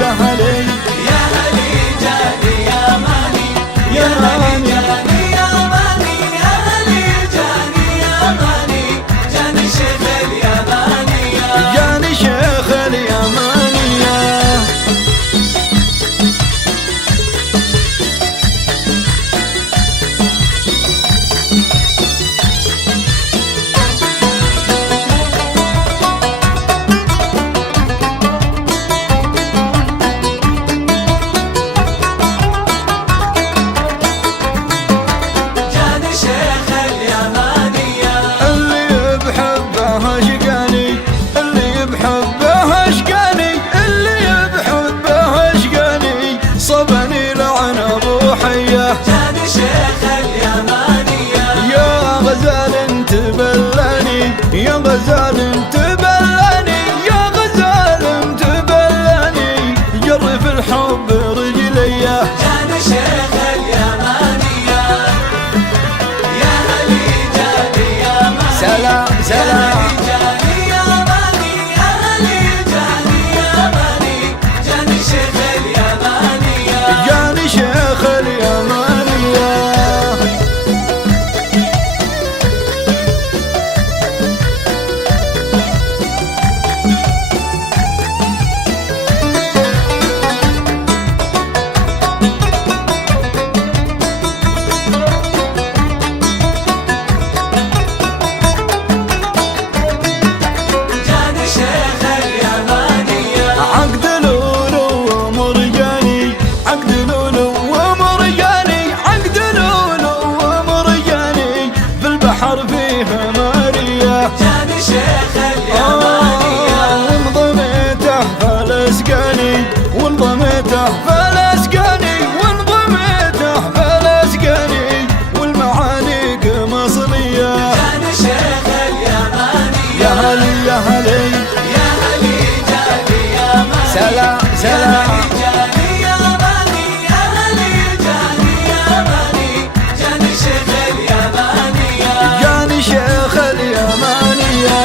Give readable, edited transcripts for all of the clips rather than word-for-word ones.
يا هلي يا هلي جاني يا ماني يا هلي جاني يا ماني يا هلي جاني يا ماني جاني شيخ اليمانية جاني شيخ اليمانية صبني لعن ابو حيه جاني شيخ اليمانية يا غزال تبلني يا غزال تبلني يا غزال تبلني جرف الحب رجلي جاني شيخ اليمانية يا هلي جاني يا ماني سلام سلام جاني يا ماني يا هلي جاني يا ماني جاني شيخ اليمانية جاني شيخ اليمانية جاني شيخ اليمانية عقد لولو ومرجاني عقد لولو ومرجاني عقد لولو ومرجاني في البحر فيها ماريا جاني شيخ اليمانية وانضميته فلسقاني وانضميته فلسقاني وانضميته فلسقاني والمعانيق مصرية جاني شيخ اليمانية يا هلي يا هلي يا هلي جاني يا ماني سلام سلام جاني يا ماني يا هلي جاني يا ماني جاني شيخ اليمانية جاني شيخ اليمانية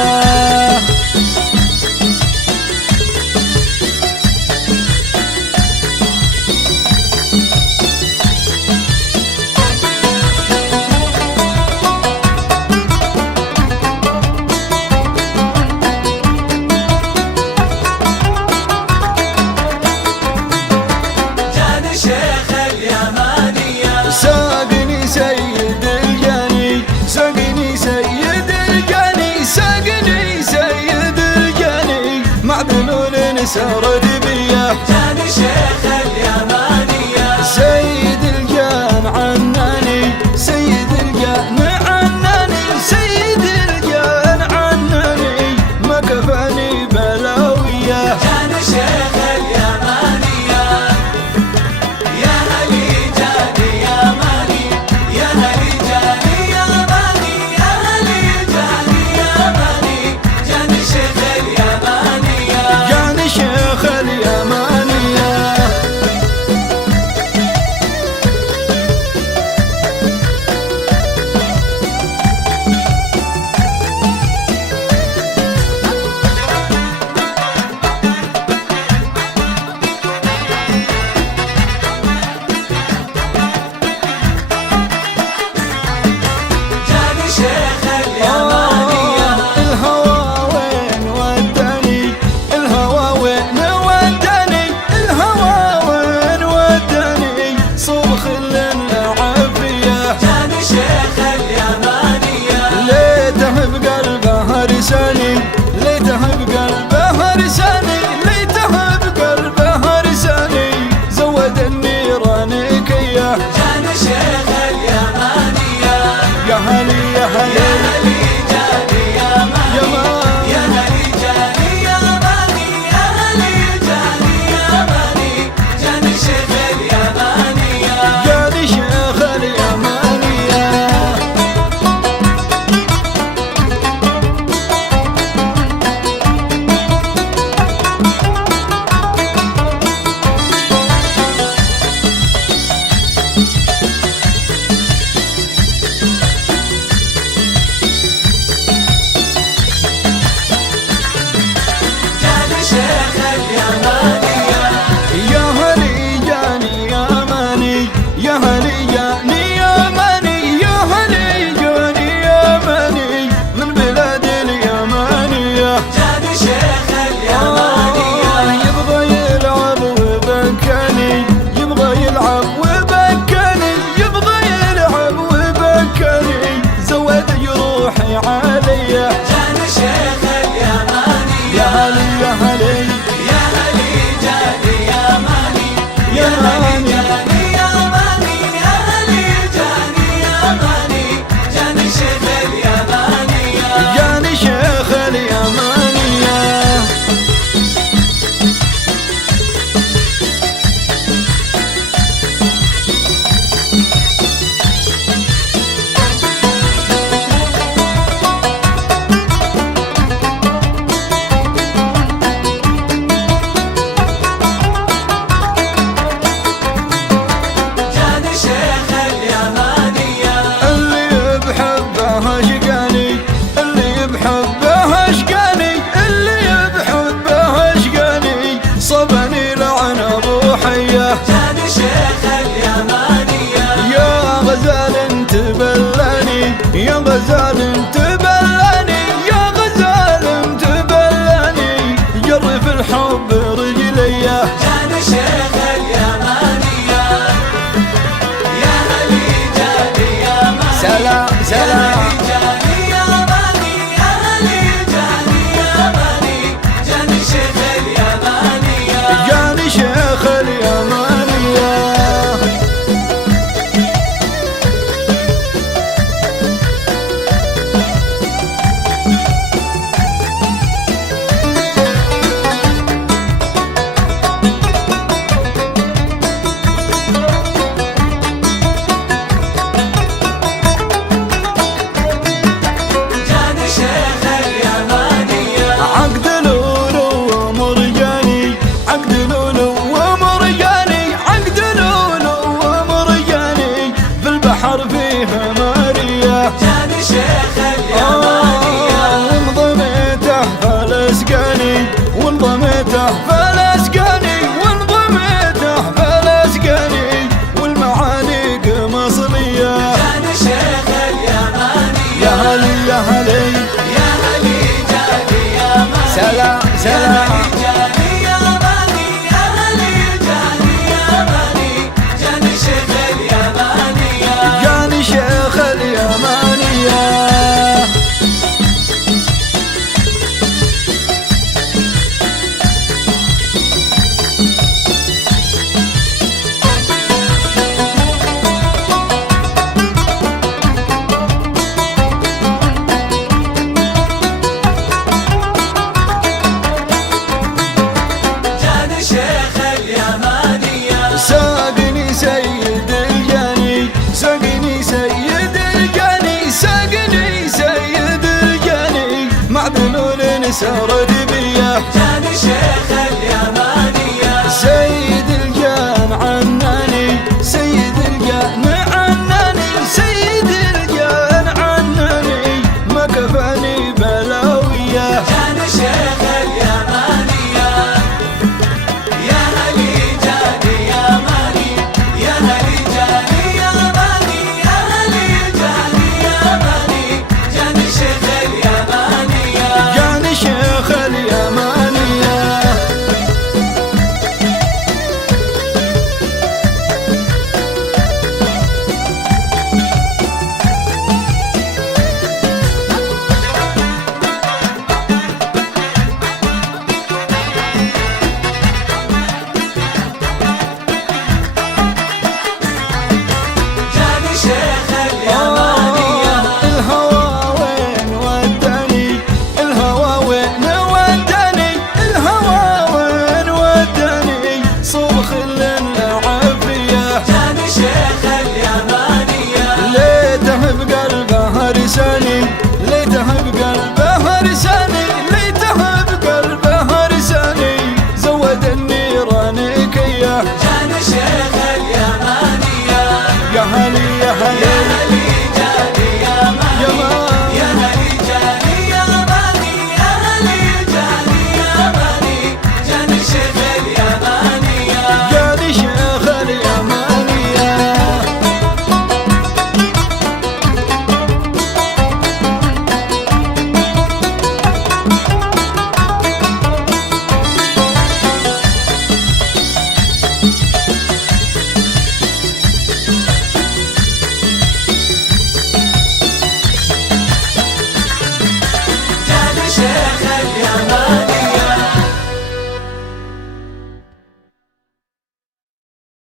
جاني لعن ابو حيه جاني شيخ اليمانية يا غزال انت بلاني يا غزال انت